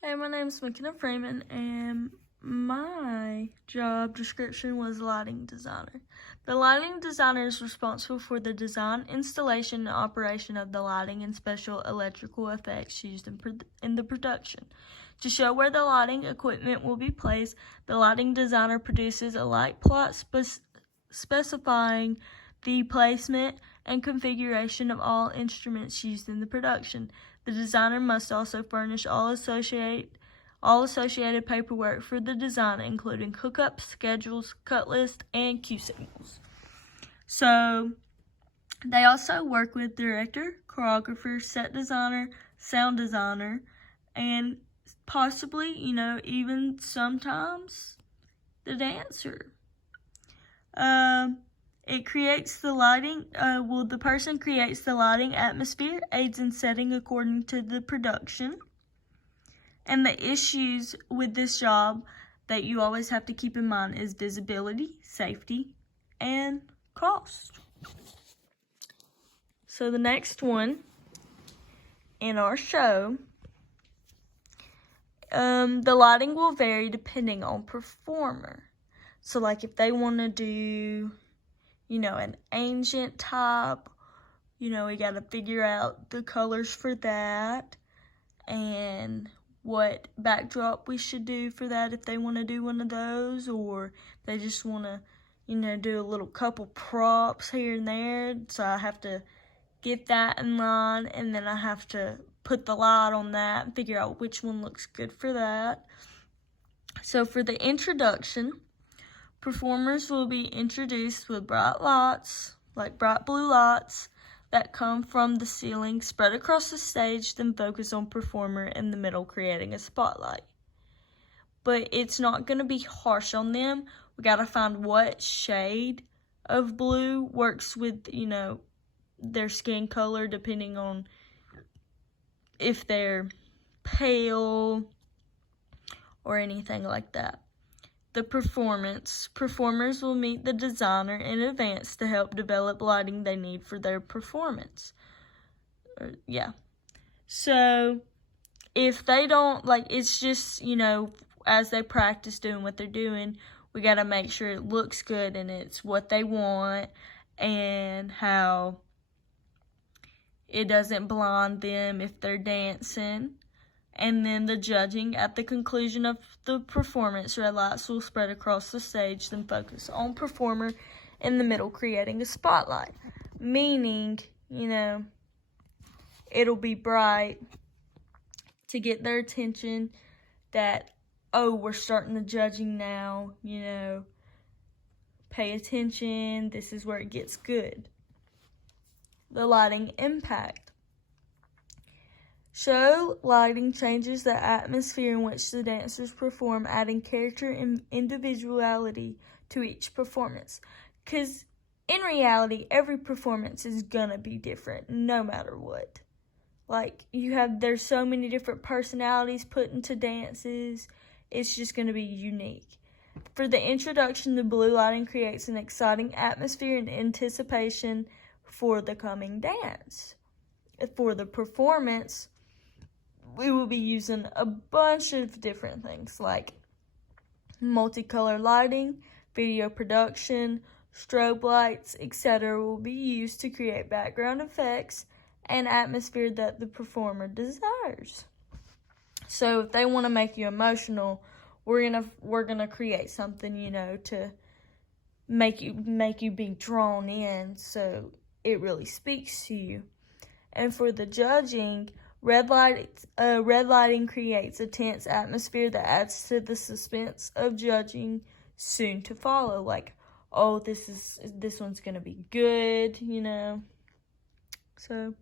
Hey, my name's Makena Freeman, and my job description was lighting designer. The lighting designer is responsible for the design, installation, and operation of the lighting and special electrical effects used in the production. To show where the lighting equipment will be placed, the lighting designer produces a light plot specifying the placement and configuration of all instruments used in the production. The designer must also furnish all associated paperwork for the design, including hookups, schedules, cut lists, and cue signals. So they also work with director, choreographer, set designer, sound designer, and possibly, even sometimes the dancer. It creates the lighting, the person creates the lighting atmosphere, aids in setting according to the production. And the issues with this job that you always have to keep in mind is visibility, safety, and cost. So the next one in our show, the lighting will vary depending on performer. So like if they want to do an ancient type, we got to figure out the colors for that and what backdrop we should do for that if they want to do one of those, or they just want to, do a little couple props here and there. So I have to get that in line, and then I have to put the light on that and figure out which one looks good for that. So for the introduction, performers will be introduced with bright lights, like bright blue lights, that come from the ceiling, spread across the stage, then focus on performer in the middle, creating a spotlight. But it's not going to be harsh on them. We got to find what shade of blue works with, their skin color, depending on if they're pale or anything like that. The performers will meet the designer in advance to help develop lighting they need for their performance. So if they don't, it's just, as they practice doing what they're doing, we got to make sure it looks good and it's what they want, and how it doesn't blind them if they're dancing. And then the judging, at the conclusion of the performance, red lights will spread across the stage, then focus on performer in the middle, creating a spotlight. Meaning, it'll be bright to get their attention that, oh, we're starting the judging now, pay attention, this is where it gets good. The lighting impact. Show lighting changes the atmosphere in which the dancers perform, adding character and individuality to each performance. Because in reality, every performance is gonna be different, no matter what. There's so many different personalities put into dances, it's just gonna be unique. For the introduction, the blue lighting creates an exciting atmosphere and anticipation for the coming dance. For the performance, we will be using a bunch of different things like multicolor lighting, video production, strobe lights, etc. will be used to create background effects and atmosphere that the performer desires. So if they want to make you emotional, we're gonna create something, to make you be drawn in, so it really speaks to you. And for the judging, red lighting creates a tense atmosphere that adds to the suspense of judging soon to follow. Like, oh, this one's gonna be good, So